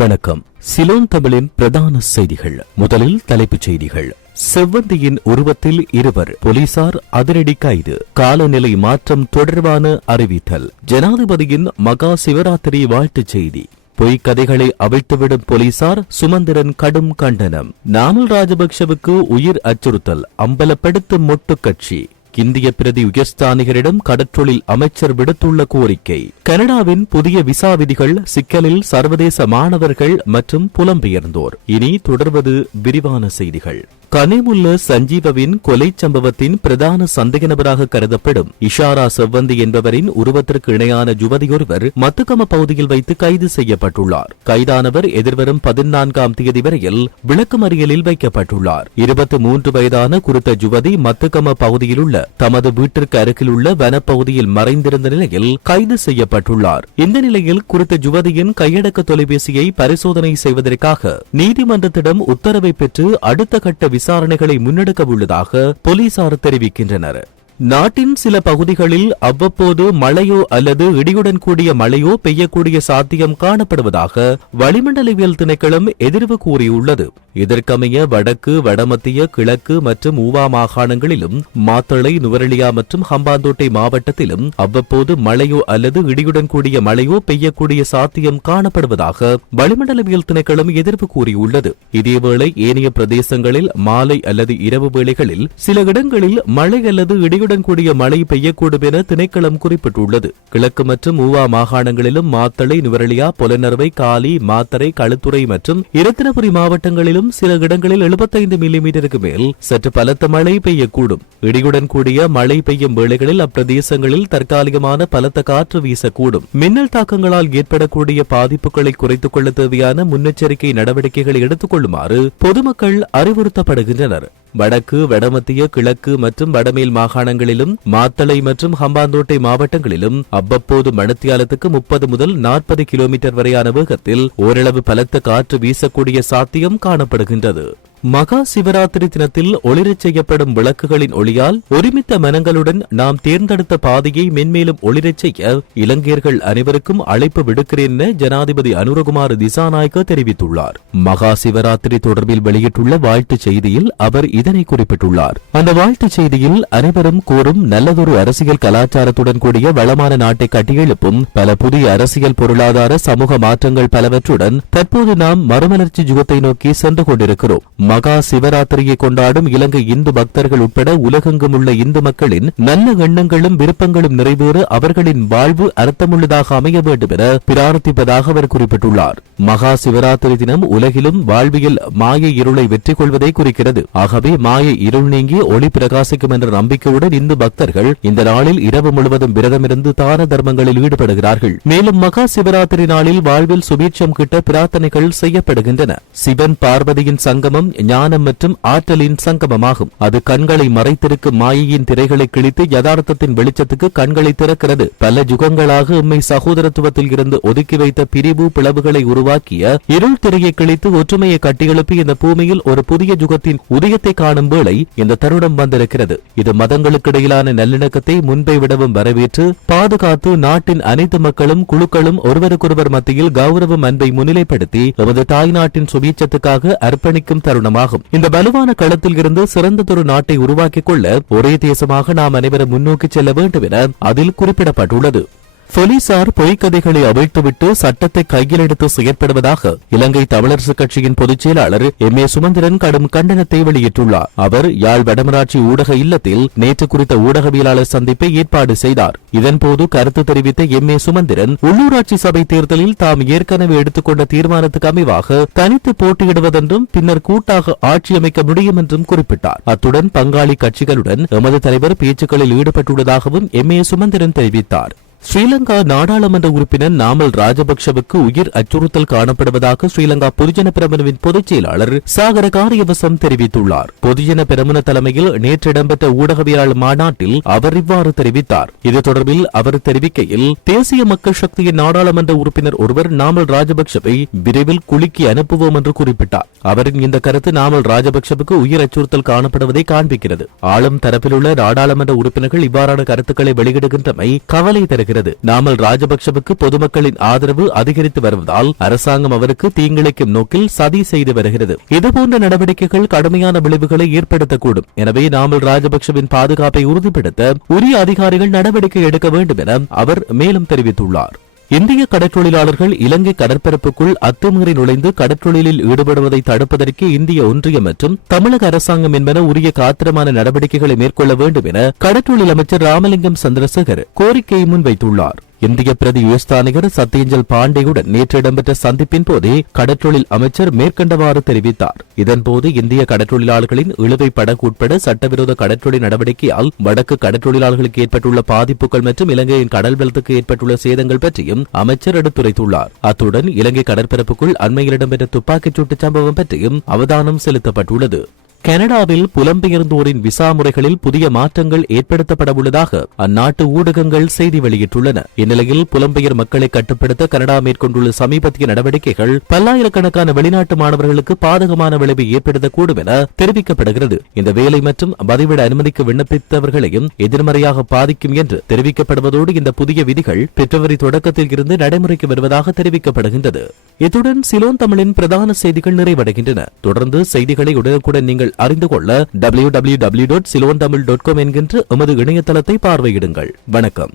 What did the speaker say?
வணக்கம். சிலோன் தமிழின் பிரதான செய்திகள். முதலில் தலைப்புச் செய்திகள். செவ்வந்தியின் உருவத்தில் இருவர், போலீசார் அதிரடி கைது. காலநிலை மாற்றம் தொடர்பான அறிவித்தல். ஜனாதிபதியின் மகா சிவராத்திரி வாழ்த்துச் செய்தி. பொய்க்கதைகளை அவிழ்த்துவிடும் போலீசார், சுமந்திரன் கடும் கண்டனம். நாமல் ராஜபக்சவுக்கு உயிர் அச்சுறுத்தல், அம்பலப்படுத்தும் மொட்டு கட்சி. இந்திய பிரதி உயர்ஸ்தானிகரிடம் கடற்றொழில் அமைச்சர் விடுத்துள்ள கோரிக்கை. கனடாவின் புதிய விசா விதிகள் சிக்கலில் சர்வதேச மாணவர்கள் மற்றும் புலம்பெயர்ந்தோர். இனி தொடர்வது விரிவான செய்திகள். கனிமுல்ல சஞ்சீவவின் கொலை சம்பவத்தின் பிரதான சந்தேக நபராக கருதப்படும் இஷாரா செவ்வந்தி என்பவரின் உருவத்திற்கு இணையான யுவதியொருவர் மத்துக்கம பகுதியில் வைத்து கைது செய்யப்பட்டுள்ளார். கைதானவர் எதிர்வரும் 14ஆம் தேதி வரையில் விளக்கமறியலில் வைக்கப்பட்டுள்ளார். 23 வயதான குறித்த யுவதி மத்துக்கம பகுதியில் உள்ள தமது வீட்டிற்கு அருகில் உள்ள வனப்பகுதியில் மறைந்திருந்த நிலையில் கைது செய்யப்பட்டுள்ளார். இந்த நிலையில் குறித்த யுவதியின் கையடக்க தொலைபேசியை பரிசோதனை செய்வதற்காக நீதிமன்றத்திடம் உத்தரவை பெற்று அடுத்த கட்ட விசாரணைகளை முன்னெடுக்க உள்ளதாக போலீசார் தெரிவிக்கின்றனர். நாட்டின் சில பகுதிகளில் அவ்வப்போது மழையோ அல்லது இடியுடன் கூடிய மழையோ பெய்யக்கூடிய சாத்தியம் காணப்படுவதாக வளிமண்டலவியல் திணைக்களம் எதிர்வு கூறியுள்ளது. இதற்கமைய வடக்கு, வடமத்திய, கிழக்கு மற்றும் ஊவா மாகாணங்களிலும் மாத்தளை, நுவரெலியா மற்றும் ஹம்பாந்தோட்டை மாவட்டத்திலும் அவ்வப்போது மழையோ அல்லது இடியுடன் கூடிய மழையோ பெய்யக்கூடிய சாத்தியம் காணப்படுவதாக வளிமண்டலவியல் திணைக்களம் எதிர்வு கூறியுள்ளது. இதேவேளை ஏனைய பிரதேசங்களில் மாலை அல்லது இரவு வேளைகளில் சில இடங்களில் மழை அல்லது இடியுடன் கூடிய மழை பெய்யக்கூடும் என திணைக்களம் குறிப்பிட்டுள்ளது. கிழக்கு மற்றும் ஊவா மாகாணங்களிலும் மாத்தளை, நுவரெலியா, பொலனறுவை, காலி, மாத்தரை, களுத்துறை மற்றும் இரத்தினபுரி மாவட்டங்களிலும் சில இடங்களில் 75 மில்லிமீட்டருக்கு மேல் சற்று பலத்த மழை பெய்யக்கூடும். இடியுடன் கூடிய மழை பெய்யும் வேளைகளில் அப்பிரதேசங்களில் தற்காலிகமான பலத்த காற்று வீசக்கூடும். மின்னல் தாக்கங்களால் ஏற்படக்கூடிய பாதிப்புகளை குறைத்துக் கொள்ள தேவையான முன்னெச்சரிக்கை நடவடிக்கைகளை எடுத்துக் கொள்ளுமாறு பொதுமக்கள் அறிவுறுத்தப்படுகின்றனர். வடக்கு, வடமத்திய, கிழக்கு மற்றும் வடமேல் மாகாணங்களிலும் மாத்தளை மற்றும் ஹம்பாந்தோட்டை மாவட்டங்களிலும் அவ்வப்போது மணித்தியாலத்துக்கு 30 முதல் 40 கிலோமீட்டர் வரையான வேகத்தில் ஓரளவு பலத்த காற்று வீசக்கூடிய சாத்தியம் காணப்படுகின்றது. மகா சிவராத்திரி தினத்தில் ஒளிரச் செய்யப்படும் விளக்குகளின் ஒளியால் ஒருமித்த மனங்களுடன் நாம் தேர்ந்தெடுத்த பாதையை மென்மேலும் ஒளிரச் செய்ய இலங்கையர்கள் அனைவருக்கும் அழைப்பு விடுக்கிறேன் என ஜனாதிபதி அனுரகுமார் திசாநாயக்க தெரிவித்துள்ளார். மகா சிவராத்திரி தொடர்பில் வெளியிட்டுள்ள வாழ்த்துச் செய்தியில் அவர் இதனை குறிப்பிட்டுள்ளார். அந்த வாழ்த்துச் செய்தியில் அனைவரும் கோரும் நல்லதொரு அரசியல் கலாச்சாரத்துடன் கூடிய வளமான நாட்டை கட்டியெழுப்பும் பல புதிய அரசியல், பொருளாதார, சமூக மாற்றங்கள் பலவற்றுடன் தற்போது நாம் மறுமலர்ச்சி யுகத்தை நோக்கி சென்று கொண்டிருக்கிறோம். மகா சிவராத்திரியை கொண்டாடும் இலங்கை இந்து பக்தர்கள் உட்பட உலகெங்கும் உள்ள இந்து மக்களின் நல்ல எண்ணங்களும் விருப்பங்களும் நிறைவேற அவர்களின் வாழ்வு அர்த்தமுள்ளதாக அமைய வேண்டும் என பிரார்த்திப்பதாக அவர் குறிப்பிட்டுள்ளார். மகா சிவராத்திரி தினம் உலகிலும் வாழ்வியல் மாய இருளை வெற்றி கொள்வதை குறிக்கிறது. ஆகவே மாய இருள் நீங்கி ஒளி பிரகாசிக்கும் என்ற நம்பிக்கையுடன் இந்து பக்தர்கள் இந்த நாளில் இரவு முழுவதும் விரதமிருந்து தான தர்மங்களில் ஈடுபடுகிறார்கள். மேலும் மகா சிவராத்திரி நாளில் வாழ்வில் சுபீட்சம் கிட்ட பிரார்த்தனைகள் செய்யப்படுகின்றன. சிவன் பார்வதியின் சங்கமம் ஞானம் மற்றும் ஆற்றலின் சங்கமமாகும். அது கண்களை மறைத்திருக்கும் மாயையின் திரைகளை கிழித்து யதார்த்தத்தின் வெளிச்சத்துக்கு கண்களை திறக்கிறது. பல யுகங்களாக உம்மை சகோதரத்துவத்தில் இருந்து ஒதுக்கி வைத்த பிரிவு பிளவுகளை உருவாக்கிய இருள் திரையை கிழித்து ஒற்றுமையை கட்டியெழுப்பி இந்த பூமியில் ஒரு புதிய யுகத்தின் உதயத்தை காணும் வேளை இந்த தருணம் வந்திருக்கிறது. இது மதங்களுக்கிடையிலான நல்லிணக்கத்தை முன்பை விடவும் வரவேற்று பாதுகாத்து நாட்டின் அனைத்து மக்களும் குழுக்களும் ஒருவருக்கொருவர் மத்தியில் கௌரவம், அன்பை முன்னிலைப்படுத்தி எமது தாய் நாட்டின் சுபீட்சத்துக்காக அர்ப்பணிக்கும் தருணம். இந்த வலுவான களத்தில் இருந்து சிறந்ததொரு நாட்டை உருவாக்கிக் கொள்ள ஒரே தேசமாக நாம் அனைவரும் முன்னோக்கி செல்ல வேண்டும் என அதில் குறிப்பிடப்பட்டுள்ளது. போலீசார் பொய்க்கதைகளை அவிழ்த்துவிட்டு சட்டத்தை கையில் எடுத்து செயற்படுவதாக இலங்கை தமிழரசுக் கட்சியின் பொதுச் செயலாளர் எம்.ஏ. சுமந்திரன் கடும் கண்டனத்தை வெளியிட்டுள்ளார். அவர் யாழ் வடமராட்சி ஊடக இல்லத்தில் நேற்று குறித்த ஊடகவியலாளர் சந்திப்பை ஏற்பாடு செய்தார். இதன்போது கருத்து தெரிவித்த எம்.ஏ. சுமந்திரன், உள்ளூராட்சி சபை தேர்தலில் தாம் ஏற்கனவே எடுத்துக்கொண்ட தீர்மானத்துக்கு அமைவாக தனித்து போட்டியிடுவதென்றும் பின்னர் கூட்டாக ஆட்சி அமைக்க முடியும் என்றும் குறிப்பிட்டார். அத்துடன் பங்காளி கட்சிகளுடன் எமது தலைவர் பேச்சுக்களில் ஈடுபட்டுள்ளதாகவும் எம்.ஏ. சுமந்திரன் தெரிவித்தார். ஸ்ரீலங்கா நாடாளுமன்ற உறுப்பினர் நாமல் ராஜபக்சவுக்கு உயிர் அச்சுறுத்தல் காணப்படுவதாக ஸ்ரீலங்கா பொதுஜன பெரமுனவின் பொதுச் செயலாளர் சாகர காரியவசம் தெரிவித்துள்ளார். பொதுஜன பெரமுன தலைமையில் நேற்று இடம்பெற்ற ஊடகவியலாளர் மாநாட்டில் அவர் இவ்வாறு தெரிவித்தார். இது தொடர்பில் அவர் தெரிவிக்கையில், தேசிய மக்கள் சக்தியின் நாடாளுமன்ற உறுப்பினர் ஒருவர் நாமல் ராஜபக்சவை விரைவில் குலுக்கி அனுப்புவோம் என்று குறிப்பிட்டார். அவரின் இந்த கருத்து நாமல் ராஜபக்சவுக்கு உயிர் அச்சுறுத்தல் காணப்படுவதை காண்பிக்கிறது. ஆளும் தரப்பிலுள்ள நாடாளுமன்ற உறுப்பினர்கள் இவ்வாறான கருத்துக்களை வெளியிடுகின்றமை கவலை தருகிறது. வருகிறது. நாமல் ராஜபக்ஷவுக்கு பொதுமக்களின் ஆதரவு அதிகரித்து வருவதால் அரசாங்கம் அவருக்கு தீங்கிழைக்கும் நோக்கில் சதி செய்து வருகிறது. இதுபோன்ற நடவடிக்கைகள் கடுமையான விளைவுகளை ஏற்படுத்தக்கூடும். எனவே நாமல் ராஜபக்ஷவின் பாதுகாப்பை உறுதிப்படுத்த உரிய அதிகாரிகள் நடவடிக்கை எடுக்க வேண்டும் என அவர் மேலும் தெரிவித்துள்ளார். இந்திய கடற்றொழிலாளர்கள் இலங்கை கடற்பரப்புக்குள் அத்துமீறி நுழைந்து கடற்றொழிலில் ஈடுபடுவதை தடுப்பதற்கு இந்திய ஒன்றியம் மற்றும் தமிழக அரசாங்கம் என்பன உரிய காத்திரமான நடவடிக்கைகளை மேற்கொள்ள வேண்டும் என கடற்றொழில் அமைச்சர் ராமலிங்கம் சந்திரசேகர் கோரிக்கையை முன்வைத்துள்ளார். இந்திய பிரதி உயர்ஸ்தானிகர் சத்யஞ்சல் பாண்டேயுடன் நேற்று இடம்பெற்ற சந்திப்பின் போதே கடற்றொழில் அமைச்சர் மேற்கண்டவாறு தெரிவித்தார். இதன்போது இந்திய கடற்றொழிலாளர்களின் இழுவை படகு உட்பட சட்டவிரோத கடற்றொழில் நடவடிக்கையால் வடக்கு கடற்றொழிலாளர்களுக்கு ஏற்பட்டுள்ள பாதிப்புகள் மற்றும் இலங்கையின் கடல் வளத்துக்கு ஏற்பட்டுள்ள சேதங்கள் பற்றியும் அமைச்சர் எடுத்துரைத்துள்ளார். அத்துடன் இலங்கை கடற்பரப்புக்குள் அண்மையில் இடம்பெற்ற துப்பாக்கிச் சூட்டு சம்பவம் பற்றியும் அவதானம் செலுத்தப்பட்டுள்ளது. கனடாவில் புலம்பெயர்ந்தோரின் விசா முறைகளில் புதிய மாற்றங்கள் ஏற்படுத்தப்படவுள்ளதாக அந்நாட்டு ஊடகங்கள் செய்தி வெளியிட்டுள்ளன. இந்நிலையில் புலம்பெயர் மக்களை கட்டுப்படுத்த கனடா மேற்கொண்டுள்ள சமீபத்திய நடவடிக்கைகள் பல்லாயிரக்கணக்கான வெளிநாட்டு மாணவர்களுக்கு பாதகமான விளைவை ஏற்படுத்தக்கூடும் என தெரிவிக்கப்படுகிறது. இந்த வேலை மற்றும் பதிவிட அனுமதிக்கு விண்ணப்பித்தவர்களையும் எதிர்மறையாக பாதிக்கும் என்று தெரிவிக்கப்படுவதோடு இந்த புதிய விதிகள் பிப்ரவரி தொடக்கத்தில் இருந்து நடைமுறைக்கு வருவதாக தெரிவிக்கப்படுகின்றது. இத்துடன் சிலோன் தமிழின் பிரதான செய்திகள் நிறைவடைகின்றன. தொடர்ந்து செய்திகளை உடனுக்குடன் நீங்கள் அறிந்து கொள்ள www.ceylontamil.com என்கின்ற எமது இணையதளத்தை பார்வையிடுங்கள். வணக்கம்.